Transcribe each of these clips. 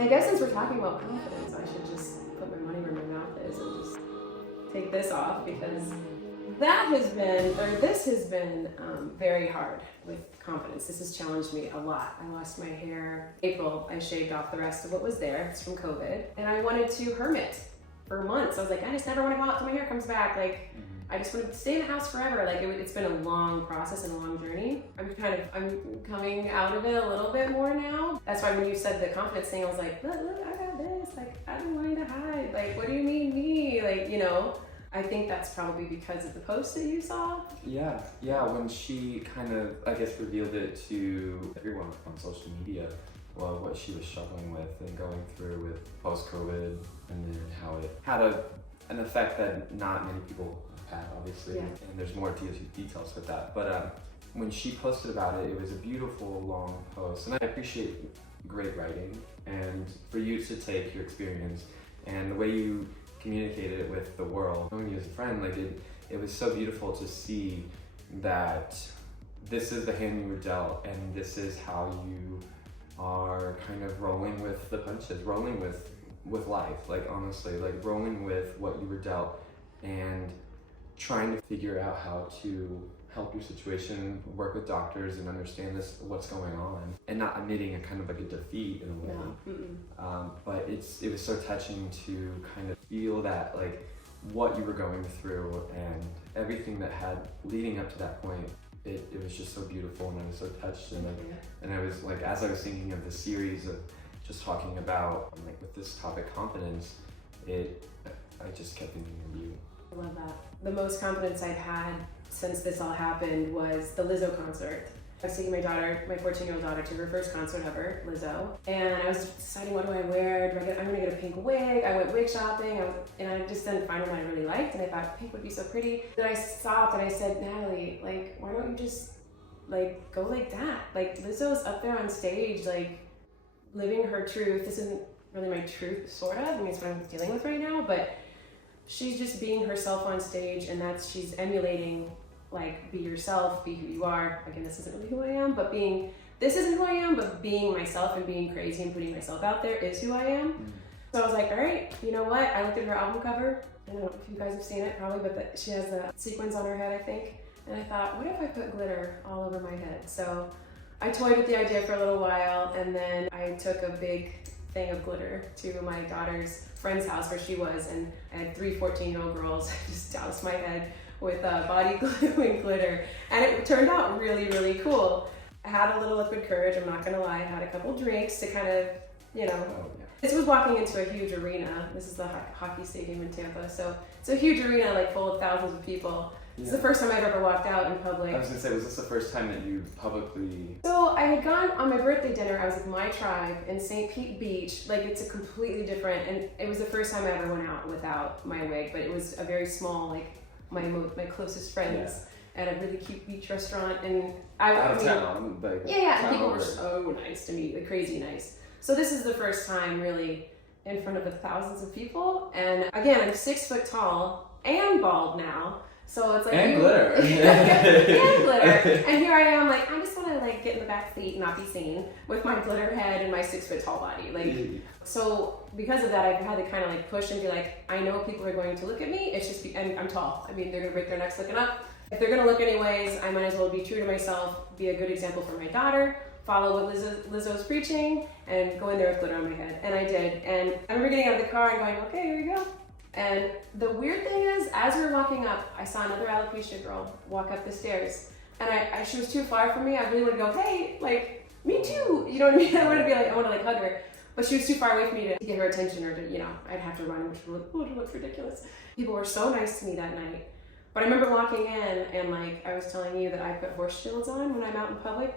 I guess since we're talking about confidence, I should just put my money where my mouth is and just take this off, because this has been very hard with confidence. This has challenged me a lot. I lost my hair April. I shaved off the rest of what was there. It's from COVID. And I wanted to hermit for months. I was like, I just never want to go out till my hair comes back. Like, I just want to stay in the house forever. Like, it's been a long process and a long journey. I'm coming out of it a little bit more now. That's why when you said the confidence thing, I was like, look, I got this. Like, I don't want to hide. Like, what do you mean me? Like, you know, I think that's probably because of the post that you saw. Yeah, when she kind of, I guess, revealed it to everyone on social media, well, what she was struggling with and going through with post-COVID, and then how it had an effect that not many people had, obviously, and there's more details with that. But when she posted about it, it was a beautiful, long post, and I appreciate great writing, and for you to take your experience and the way you communicated it with the world, knowing you as a friend, like it was so beautiful to see that this is the hand you were dealt, and this is how you are kind of rolling with the punches, rolling with life, like honestly, like rolling with what you were dealt and trying to figure out how to help your situation, work with doctors and understand what's going on, and not admitting a kind of like a defeat in a way. But it was so touching to kind of feel that, like, what you were going through and everything that had leading up to that point. It was just so beautiful, and I was so touched, and I was like, as I was thinking of the series of just talking about, like, with this topic, confidence, I just kept thinking of you. I love that. The most confidence I've had since this all happened was the Lizzo concert. I was taking my 14-year-old daughter, to her first concert ever, Lizzo, and I was deciding, what do I wear? I'm gonna get a pink wig. I went wig shopping, and I just didn't find one I really liked, and I thought pink would be so pretty. Then I stopped and I said, Natalie, like, why don't you just, like, go like that? Like, Lizzo's up there on stage, like, living her truth. This isn't really my truth, sort of. I mean, it's what I'm dealing with right now, but she's just being herself on stage, and she's emulating, like, be yourself, be who you are. Again, this isn't really who I am, but this isn't who I am, but being myself and being crazy and putting myself out there is who I am. So I was like, all right, you know what? I looked at her album cover. I don't know if you guys have seen it, probably, but she has the sequins on her head, I think. And I thought, what if I put glitter all over my head? So I toyed with the idea for a little while, and then I took a big thing of glitter to my daughter's friend's house where she was, and I had 3 14-year-old girls. I just doused my head with body glue and glitter, and it turned out really, really cool. I had a little liquid courage, I'm not gonna lie. I had a couple drinks to kind of, you know, This was walking into a huge arena. This is the hockey stadium in Tampa, so it's a huge arena, like, full of thousands of people. This is the first time I've ever walked out in public. I was gonna say, was this the first time that you publicly... So I had gone on my birthday dinner. I was with my tribe in St. Pete Beach. Like, it's a completely different, and it was the first time I ever went out without my wig, but it was a very small, like, my closest friends at a really cute beach restaurant, and out of town, like, and people were so nice to me, like, crazy nice. So this is the first time really in front of thousands of people, and again, I'm 6 foot tall and bald now. So it's like, and glitter. and glitter. And here I am, like, I just want to, like, get in the back seat and not be seen with my glitter head and my 6 foot tall body. Like, so because of that, I've had to kind of, like, push and be like, I know people are going to look at me. It's just, and I'm tall. I mean, they're gonna break their necks looking up. If they're gonna look anyways, I might as well be true to myself, be a good example for my daughter, follow what Lizzo's preaching, and go in there with glitter on my head. And I did. And I remember getting out of the car and going, okay, here we go. And the weird thing is, as we were walking up, I saw another alopecia girl walk up the stairs, and she was too far from me. I really wanted to go, hey, like, me too. You know what I mean? I wanted to be like, I want to, like, hug her, but she was too far away from me to get her attention, or to, you know, I'd have to run, which would look ridiculous. People were so nice to me that night. But I remember walking in, and, like, I was telling you that I put horse shields on when I'm out in public.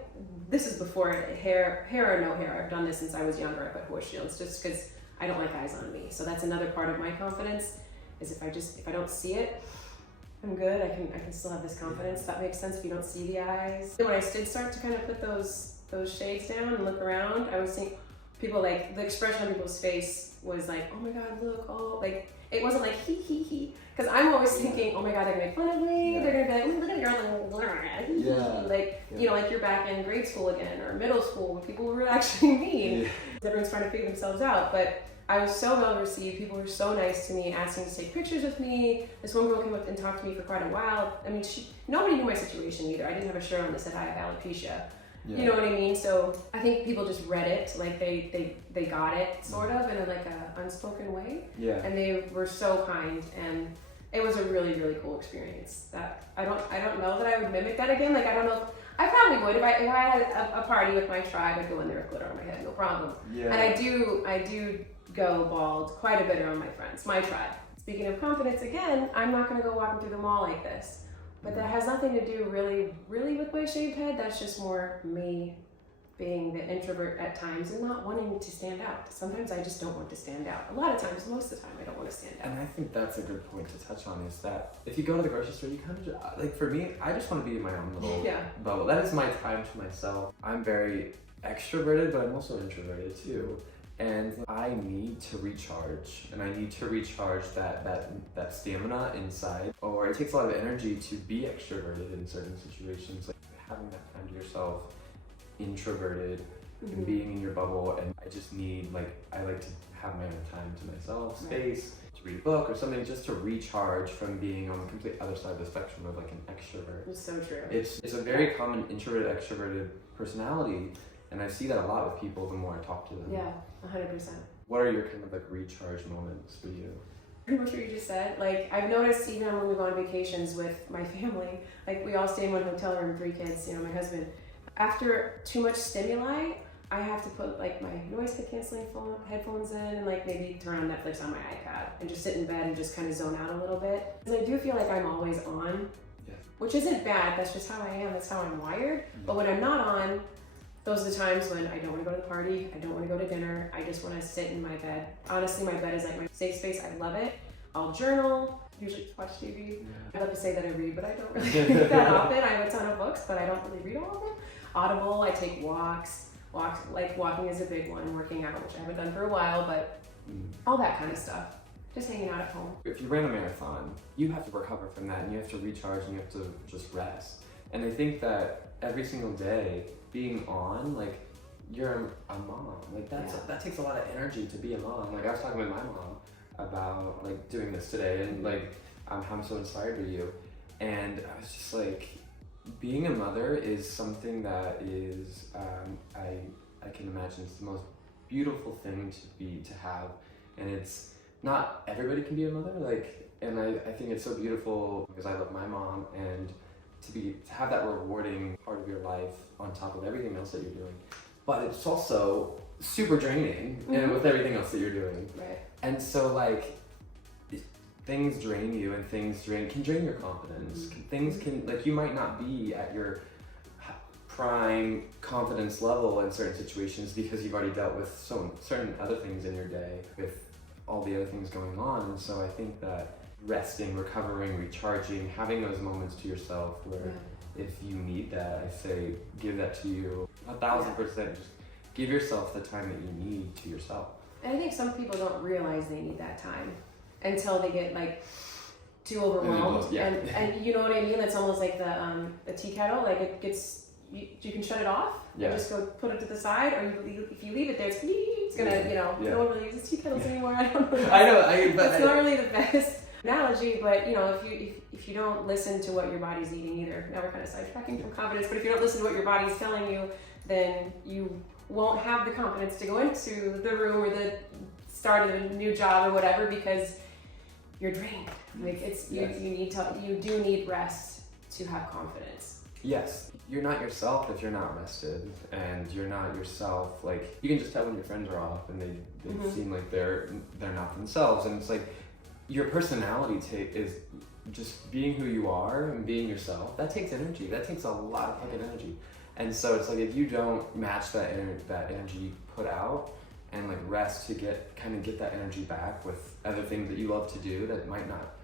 This is before hair or no hair. I've done this since I was younger. I put horse shields just because I don't like eyes on me. So that's another part of my confidence, is if I don't see it, I'm good. I can still have this confidence. That makes sense if you don't see the eyes. When I did start to kind of put those shades down and look around, I was thinking, people like, the expression on people's face was like, oh my God, look, oh, like, it wasn't like he. Because I'm always thinking, oh my God, they're gonna make fun of me. They're gonna be like, look at the girl, like, you know, like you're back in grade school again or middle school when people were actually mean. Yeah. Everyone's trying to figure themselves out. But I was so well received. People were so nice to me, asking to take pictures with me. This one girl came up and talked to me for quite a while. I mean, nobody knew my situation either. I didn't have a shirt on that said I have alopecia. Yeah. You know what I mean? So I think people just read it, like they got it sort of in like a unspoken way. Yeah. And they were so kind, and it was a really, really cool experience. That I don't know that I would mimic that again. Like I don't know. I probably would if I had a party with my tribe. I'd go in there with glitter on my head, no problem. Yeah. And I do go bald quite a bit around my friends, my tribe. Speaking of confidence again, I'm not gonna go walking through the mall like this. But that has nothing to do really, really with my shaved head. That's just more me being the introvert at times and not wanting to stand out. Sometimes I just don't want to stand out. A lot of times, most of the time, I don't want to stand out. And I think that's a good point to touch on is that if you go to the grocery store, you kind of just, like for me, I just want to be in my own little bubble. That is my time to myself. I'm very extroverted, but I'm also introverted too. And I need to recharge, and I need to recharge that stamina inside. Or it takes a lot of energy to be extroverted in certain situations, like having that time to yourself, introverted, and being in your bubble. And I just need, I like to have my own time to myself, space, to read a book or something, just to recharge from being on the complete other side of the spectrum of like an extrovert. It's so true. It's a very common introverted, extroverted personality. And I see that a lot with people the more I talk to them. Yeah, 100%. What are your kind of like recharge moments for you? Pretty much what you just said. Like I've noticed even when we go on vacations with my family, like we all stay in one hotel room, 3 kids, you know, my husband. After too much stimuli, I have to put like my noise canceling headphones in and like maybe turn on Netflix on my iPad and just sit in bed and just kind of zone out a little bit. Because I do feel like I'm always on, which isn't bad. That's just how I am. That's how I'm wired. But when I'm not on, those are the times when I don't want to go to the party, I don't want to go to dinner, I just want to sit in my bed. Honestly, my bed is like my safe space, I love it. I'll journal, usually watch TV. I love to say that I read, but I don't really read that often. I have a ton of books, but I don't really read all of them. Audible, I take walks, like walking is a big one, working out, which I haven't done for a while, but all that kind of stuff. Just hanging out at home. If you ran a marathon, you have to recover from that and you have to recharge and you have to just rest. And I think that every single day, being on, like, you're a mom. Like, that takes a lot of energy to be a mom. Like, I was talking with my mom about, like, doing this today and, like, how I'm so inspired by you. And I was just like, being a mother is something that is, I can imagine it's the most beautiful thing to have. And it's not everybody can be a mother, like, and I think it's so beautiful because I love my mom, and to have that rewarding part of your life on top of everything else that you're doing. But it's also super draining and with everything else that you're doing. Right. And so like things drain you and things can drain your confidence. Things can, like, you might not be at your prime confidence level in certain situations because you've already dealt with certain other things in your day with all the other things going on. And so I think that resting, recovering, recharging, having those moments to yourself where if you need that, I say give that to you 1,000%. Just give yourself the time that you need to yourself. And I think some people don't realize they need that time until they get like too overwhelmed. And you know what I mean? It's almost like the tea kettle, like it gets, you can shut it off and just go put it to the side, or if you leave it there, it's gonna, no one really uses tea kettles anymore. I don't know. But it's not really the best analogy, but if you don't listen to what your body's needing either, now we're kind of sidetracking from confidence, but if you don't listen to what your body's telling you, then you won't have the confidence to go into the room or the start of a new job or whatever because you're drained. Like you do need rest to have confidence. Yes. You're not yourself if you're not rested, and you're not yourself, like, you can just tell when your friends are off and they seem like they're not themselves, and it's like your personality is just being who you are and being yourself. That takes energy. That takes a lot of fucking energy. And so it's like if you don't match that energy you put out and like rest to get that energy back with other things that you love to do that might not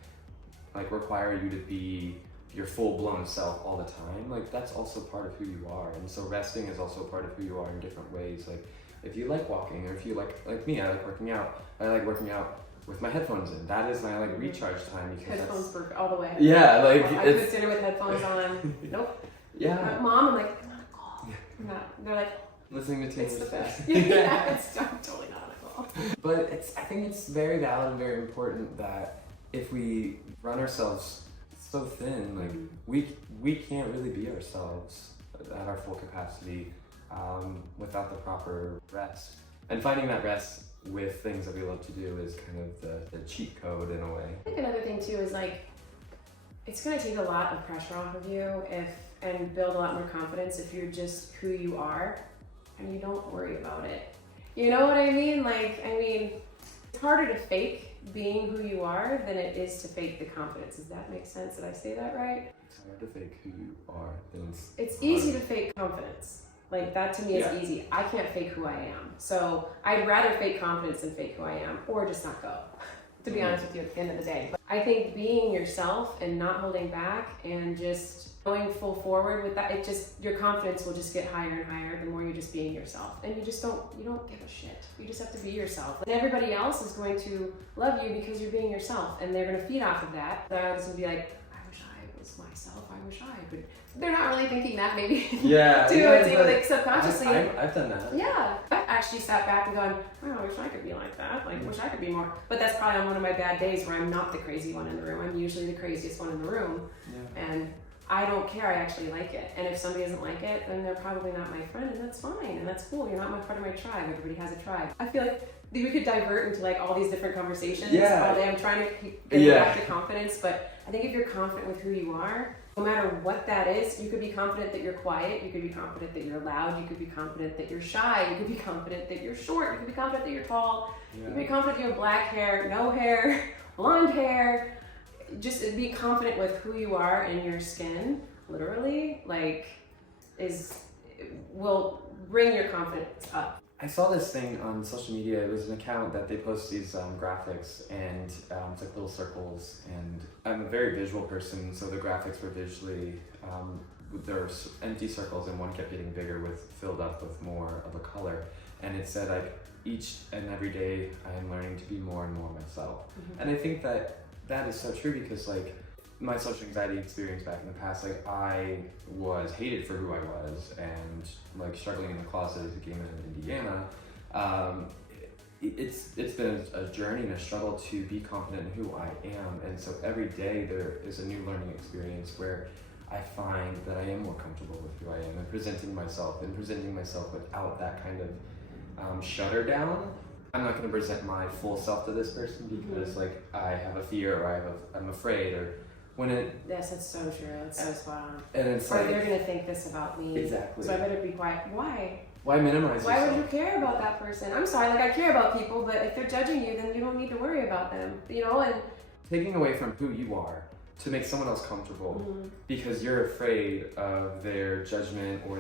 like require you to be your full-blown self all the time, like that's also part of who you are. And so resting is also part of who you are in different ways. Like if you like walking, or if you like me, I like working out. I like working out with my headphones in. That is my like recharge time, because headphones for all the way. Yeah, like I cook dinner with headphones on. Nope. Yeah. Mom, I'm like, I'm not a call. Yeah. I'm not. They're like, listening to Taylor it's the Swift. best. Yeah, I'm totally not on a call. But I think it's very valid and very important that if we run ourselves so thin, like we can't really be ourselves at our full capacity without the proper rest. And finding that rest with things that we love to do is kind of the cheat code in a way. I think another thing too is like, it's gonna take a lot of pressure off of you and build a lot more confidence if you're just who you are and you don't worry about it. You know what I mean? Like, it's harder to fake being who you are than it is to fake the confidence. Does that make sense? Did I say that right? It's hard to fake who you are. It's easy to fake confidence. Like, that to me is easy. I can't fake who I am. So I'd rather fake confidence than fake who I am, or just not go, to be honest with you, at the end of the day. But I think being yourself and not holding back and just going full forward with that, your confidence will just get higher and higher the more you're just being yourself. And you don't give a shit. You just have to be yourself. And everybody else is going to love you because you're being yourself, and they're going to feed off of that. They're just going to be like, I wish I was myself. I wish I could. They're not really thinking that, maybe. Yeah. Like subconsciously. I've done that. Yeah. I've actually sat back and gone, oh, I wish I could be like that. Like, wish I could be more. But that's probably on one of my bad days where I'm not the crazy one in the room. I'm usually the craziest one in the room. Yeah. And I don't care. I actually like it. And if somebody doesn't like it, then they're probably not my friend, and that's fine. And that's cool. You're not part of my tribe. Everybody has a tribe. I feel like we could divert into like all these different conversations all day. I'm trying to keep getting back to confidence, but I think if you're confident with who you are, no matter what that is, you could be confident that you're quiet, you could be confident that you're loud, you could be confident that you're shy, you could be confident that you're short, you could be confident that you're tall, you could be confident that you have black hair, no hair, blonde hair. Just be confident with who you are, and your skin, literally, will bring your confidence up. I saw this thing on social media. It was an account that they post these graphics, and it's like little circles, and I'm a very visual person, so the graphics were visually, there's empty circles, and one kept getting bigger filled up with more of a color, and it said like, each and every day I am learning to be more and more myself. And I think that is so true, because like my social anxiety experience back in the past, like I was hated for who I was, and like struggling in the closet as a gay man in Indiana. It's been a journey and a struggle to be confident in who I am, and so every day there is a new learning experience where I find that I am more comfortable with who I am and presenting myself without that kind of shutter down. I'm not going to present my full self to this person because like I have a fear, or I'm afraid, or when it... Yes, that's so true. That's so spot on. And it's or like... they're going to think this about me. Exactly. So I better be quiet. Why? Why minimize Why yourself? would you care about that person? I'm sorry, like I care about people, but if they're judging you, then you don't need to worry about them. You know, and... Taking away from who you are to make someone else comfortable because you're afraid of their judgment or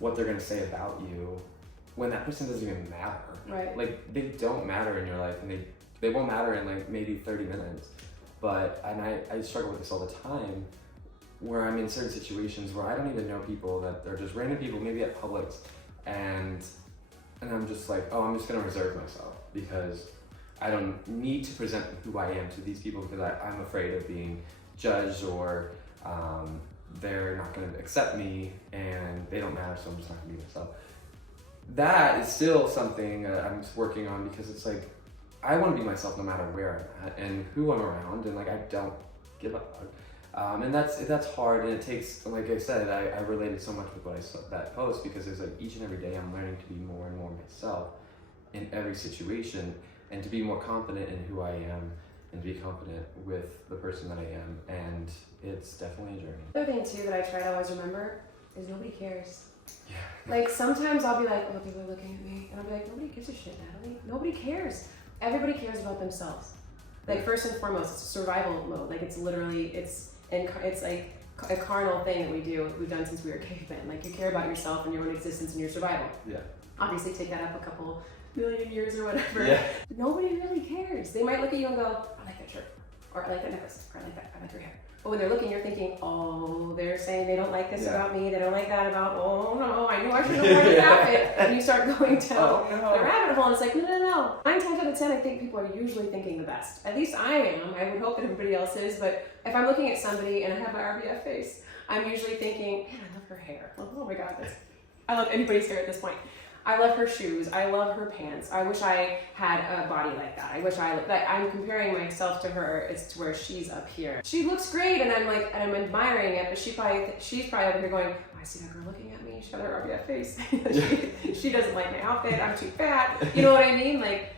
what they're going to say about you, when that person doesn't even matter. Right. Like, they don't matter in your life, and they won't matter in like maybe 30 minutes. And I struggle with this all the time, where I'm in certain situations where I don't even know people, that are just random people, maybe at Publix, and I'm just like, oh, I'm just gonna reserve myself because I don't need to present who I am to these people, because I'm afraid of being judged, or they're not gonna accept me and they don't matter, so I'm just not gonna be myself. That is still something I'm just working on, because it's like, I want to be myself no matter where I'm at and who I'm around, and like I don't give a fuck. And that's hard, and it takes, like I said, I related so much with what I saw that post, because it's like each and every day I'm learning to be more and more myself in every situation, and to be more confident in who I am, and to be confident with the person that I am, and it's definitely a journey. The other thing too that I try to always remember is nobody cares. Yeah. Like sometimes I'll be like, oh, people are looking at me, and I'll be like, nobody gives a shit, Natalie. Nobody cares. Everybody cares about themselves. Like first and foremost, it's survival mode. Like it's literally, it's like a carnal thing that we've done since we were cavemen. Like you care about yourself and your own existence and your survival. Yeah. Obviously take that up a couple million years or whatever. Yeah. Nobody really cares. They might look at you and go, I like that shirt, or I like that necklace, or I like your hair. But when they're looking, you're thinking, oh, they're saying they don't like this about me, they don't like that about, oh no, I knew I should have worn this outfit. And you start going down the rabbit hole, and it's like, no. 9 times out of 10, I think people are usually thinking the best. At least I am. I would hope that everybody else is, but if I'm looking at somebody and I have my RBF face, I'm usually thinking, man, I love her hair. Oh my God, I love anybody's hair at this point. I love her shoes. I love her pants. I wish I had a body like that. I wish I looked like, I'm comparing myself to her. It's to where she's up here. She looks great, and I'm admiring it. But she's probably over here going, oh, I see that girl looking at me. She's got her RBF face. she doesn't like my outfit. I'm too fat. You know what I mean? Like,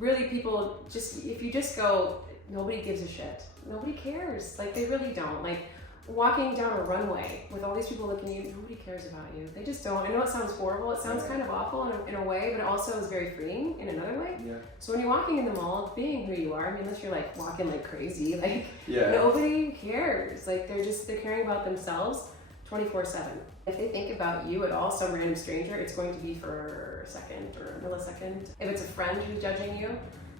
really, people just, if you just go, nobody gives a shit. Nobody cares. Like, they really don't. Like, walking down a runway with all these people looking at you, nobody cares about you. They just don't. I know it sounds horrible. It sounds kind of awful in a way, but it also is very freeing in another way. Yeah. So when you're walking in the mall, being who you are, I mean, unless you're like walking like crazy, like nobody cares. Like they're caring about themselves 24/7. If they think about you at all, some random stranger, it's going to be for a second or a millisecond. If it's a friend who's judging you,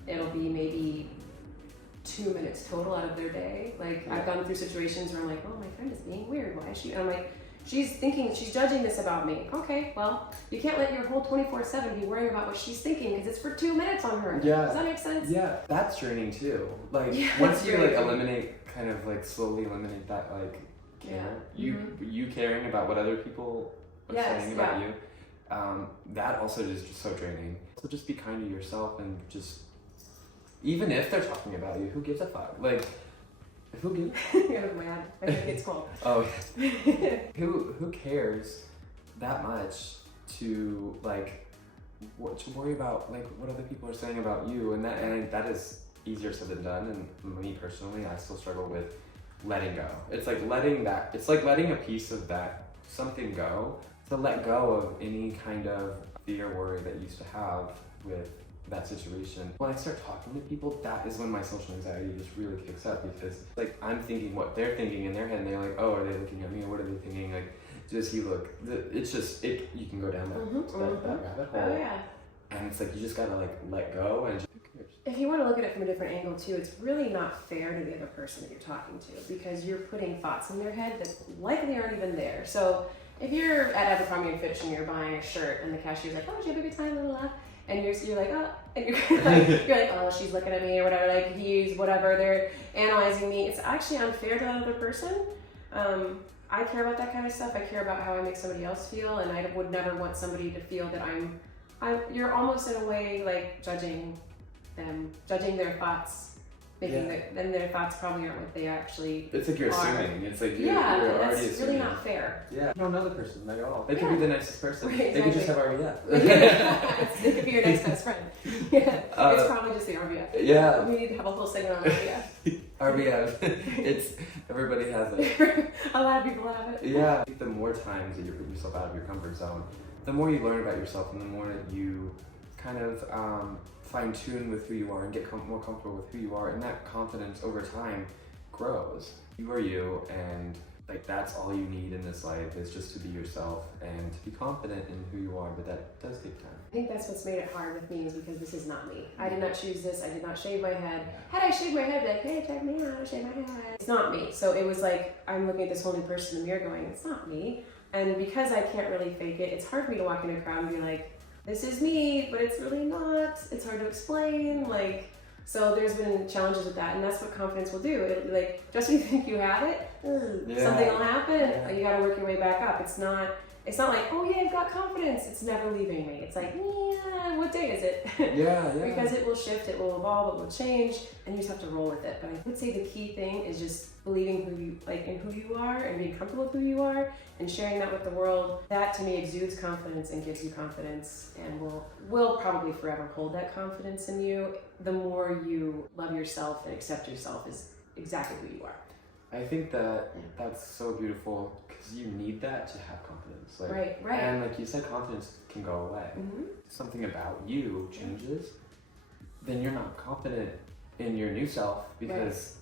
it'll be maybe 2 minutes total out of their day. Like I've gone through situations where I'm like, oh, my friend is being weird. Why is she? And I'm like, she's judging this about me. Okay, well, you can't let your whole 24/7 be worrying about what she's thinking because it's for 2 minutes on her. Yeah. Does that make sense? Yeah, that's draining too. Like once you like slowly eliminate that like care, you caring about what other people are saying about you, that also is just so draining. So just be kind to yourself and just. Even if they're talking about you, who gives a fuck? Like, who gives? You're mad. I think it's cool. Oh, who cares that much to like to worry about like what other people are saying about you? And that is easier said than done. And me personally, I still struggle with letting go. It's like letting a piece of that something go. To let go of any kind of fear, worry that you used to have with that situation. When I start talking to people, that is when my social anxiety just really kicks up because like I'm thinking what they're thinking in their head and they're like, oh, are they looking at me or what are they thinking? Like, does he look? It's just, you can go down that rabbit hole. Oh yeah. And it's like, you just gotta like let go and just, if you want to look at it from a different angle too, it's really not fair to the other person that you're talking to because you're putting thoughts in their head that likely aren't even there. So if you're at Abercrombie & Fitch and you're buying a shirt and the cashier's like, oh, did you have a good time, blah, blah, blah. And you're like, oh, and you're like, oh, she's looking at me or whatever, like he's whatever, they're analyzing me. It's actually unfair to that other person. I care about that kind of stuff. I care about how I make somebody else feel, and I would never want somebody to feel that you're almost in a way like judging them, judging their thoughts. Thinking that then their thoughts probably aren't what they actually It's like you're are. Assuming. It's like you're already that's assuming. really not fair. Yeah. You don't know the person at all. They could be the nicest person. Right, exactly. They could just have RBF. They could be your next best friend. Yeah. It's probably just the RBF. Yeah. We need to have a whole segment on RBF. RBF. Everybody has it. A lot of people have it. Yeah. I think the more times that you put yourself out of your comfort zone, the more you learn about yourself and the more that you kind of fine tune with who you are and get more comfortable with who you are, and that confidence over time grows. You are you, and like that's all you need in this life is just to be yourself and to be confident in who you are, but that does take time. I think that's what's made it hard with me is because this is not me. I did not choose this. I did not shave my head. Had I shaved my head, I'd be like, hey, check me out, shave my head. It's not me. So it was like, I'm looking at this whole new person in the mirror going, it's not me. And because I can't really fake it, it's hard for me to walk in a crowd and be like, this is me, but it's really not. It's hard to explain. Like, so there's been challenges with that, and that's what confidence will do. Like, just when you think you have it, something will happen. Yeah. You got to work your way back up. It's not like, oh yeah, I've got confidence. It's never leaving me. It's like, yeah, what day is it? Yeah. Because it will shift, it will evolve, it will change, and you just have to roll with it. But I would say the key thing is just believing in who you are and being comfortable with who you are and sharing that with the world. That to me exudes confidence and gives you confidence and will probably forever hold that confidence in you. The more you love yourself and accept yourself as exactly who you are. I think that's so beautiful because you need that to have confidence. Like, right. And like you said, confidence can go away. Mm-hmm. Something about you changes, then you're not confident in your new self because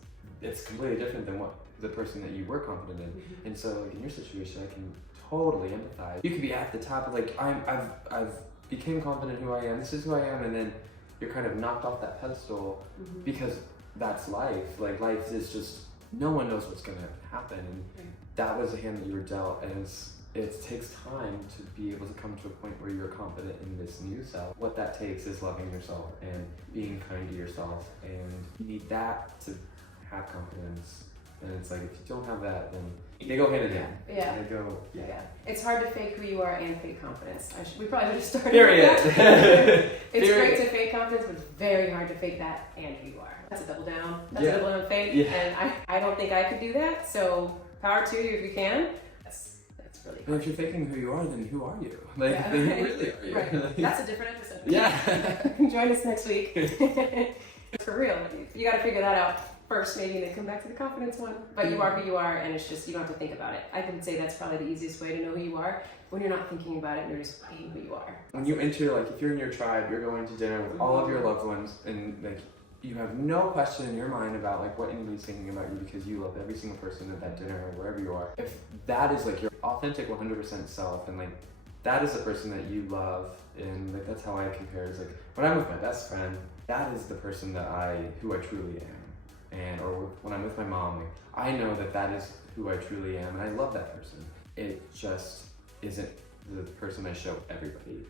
it's completely different than what the person that you were confident in. Mm-hmm. And so like in your situation, I can totally empathize. You could be at the top of like, I've became confident who I am, this is who I am, and then you're kind of knocked off that pedestal because that's life. Like life is just no one knows what's going to happen. And that was a hand that you were dealt, and it takes time to be able to come to a point where you're confident in this new self. What that takes is loving yourself and being kind to yourself, and you need that to have confidence. And it's like, if you don't have that, then they go hand in hand. Yeah. They go, Yeah. It's hard to fake who you are and fake confidence. We probably should have started Period. with that. It's Period. great to fake confidence, but it's very hard to fake that and who you are. That's a double down. That's Yeah. a double down fake. Yeah. And I don't think I could do that. So power to you if you can. That's really hard. And if you're faking who you are, then who are you? Like, Yeah. then who really are you? Right. That's a different episode. Yeah. Join us next week. For real. You got to figure that out first, maybe, and then come back to the confidence one. But you are who you are, and it's just, you don't have to think about it. I can say that's probably the easiest way to know who you are, when you're not thinking about it and you're just being who you are. When you enter, like, if you're in your tribe, you're going to dinner with all of your loved ones, and like, you have no question in your mind about like what anybody's thinking about you, because you love every single person at that dinner or wherever you are. If that is like your authentic 100% self, and like that is the person that you love, and like that's how I compare. Is like when I'm with my best friend, that is the person who I truly am, and or when I'm with my mom, like I know that is who I truly am, and I love that person. It just isn't the person I show everybody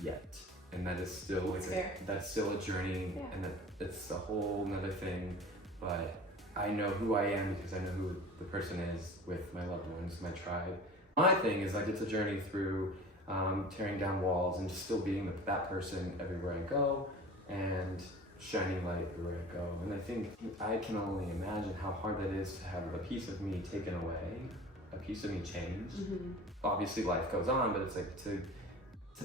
yet. And that is still like that's still a journey, and it's a whole nother thing. But I know who I am because I know who the person is with my loved ones, my tribe. My thing is like it's a journey through tearing down walls and just still being that person everywhere I go, and shining light everywhere I go. And I think I can only imagine how hard that is to have a piece of me taken away, a piece of me changed. Mm-hmm. Obviously life goes on, but it's like to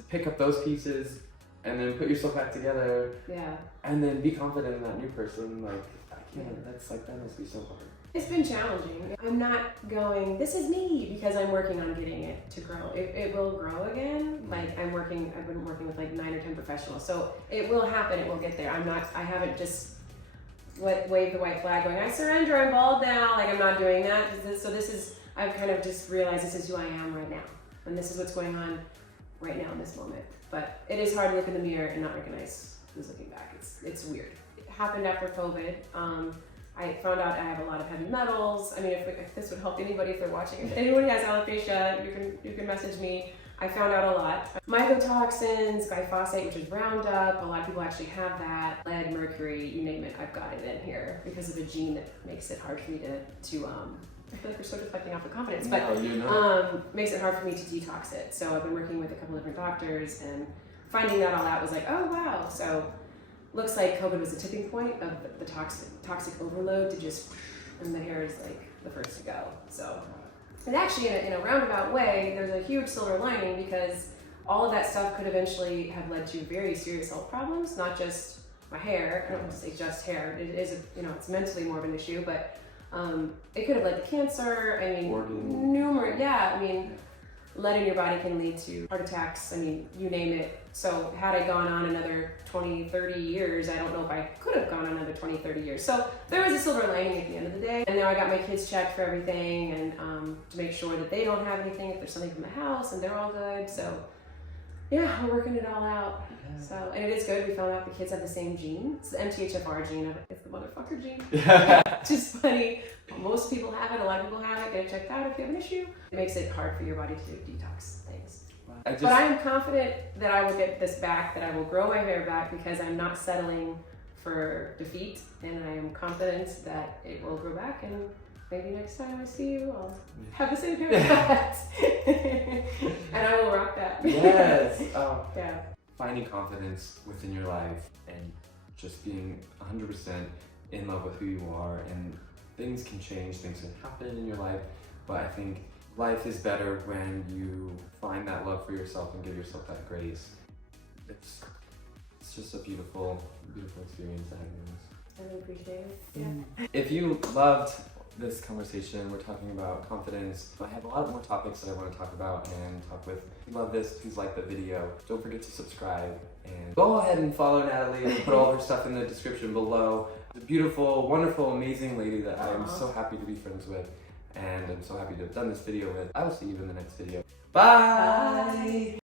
pick up those pieces and then put yourself back together. Yeah. And then be confident in that new person. Like, I can't, that must be so hard. It's been challenging. I'm not going, this is me, because I'm working on getting it to grow. It will grow again. Like, I've been working with like 9 or 10 professionals. So it will happen, it will get there. I haven't just waved the white flag going, I surrender, I'm bald now. Like, I'm not doing that. I've kind of just realized this is who I am right now. And this is what's going on right now in this moment. But it is hard to look in the mirror and not recognize who's looking back. It's weird. It happened after COVID. I found out I have a lot of heavy metals. I mean, if this would help anybody if they're watching, if anyone has alopecia, you can message me. I found out a lot. Mycotoxins, glyphosate, which is Roundup. A lot of people actually have that. Lead, mercury, you name it, I've got it in here because of a gene that makes it hard for me to I feel like we're sort of deflecting off the confidence, but makes it hard for me to detox it. So I've been working with a couple different doctors, and finding that all out was like, oh wow. So looks like COVID was a tipping point of the toxic overload to just, and the hair is like the first to go. So, and actually in a roundabout way, there's a huge silver lining, because all of that stuff could eventually have led to very serious health problems, not just my hair. I don't want to say just hair. It is, it's mentally more of an issue, but it could have led to cancer. I mean, numerous. Yeah, I mean, lead in your body can lead to heart attacks. I mean, you name it. So had I gone on another 20, 30 years, I don't know if I could have gone on another 20, 30 years. So there was a silver lining at the end of the day. And now I got my kids checked for everything, and to make sure that they don't have anything if there's something from the house, and they're all good. So yeah, we're working it all out. Yeah. So, and it is good. We found out the kids have the same gene. It's the MTHFR gene. It's the motherfucker gene. Which is funny. Most people have it. A lot of people have it. Get it checked out if you have an issue. It makes it hard for your body to detox things. But I am confident that I will get this back, that I will grow my hair back, because I'm not settling for defeat, and I am confident that it will grow back, and maybe next time I see you, I'll have the same haircut. And I will rock that. Yes. Oh. Yeah. Finding confidence within your life and just being 100% in love with who you are, and things can change, things can happen in your life, but I think life is better when you find that love for yourself and give yourself that grace. It's just a beautiful, beautiful experience that I really appreciate it. Yeah. If you loved this conversation, we're talking about confidence. I have a lot more topics that I want to talk about and talk with. If you love this, please like the video. Don't forget to subscribe, and go ahead and follow Natalie. I'll put all her stuff in the description below. She's a beautiful, wonderful, amazing lady that I am so happy to be friends with, and I'm so happy to have done this video with. I will see you in the next video. Bye! Bye.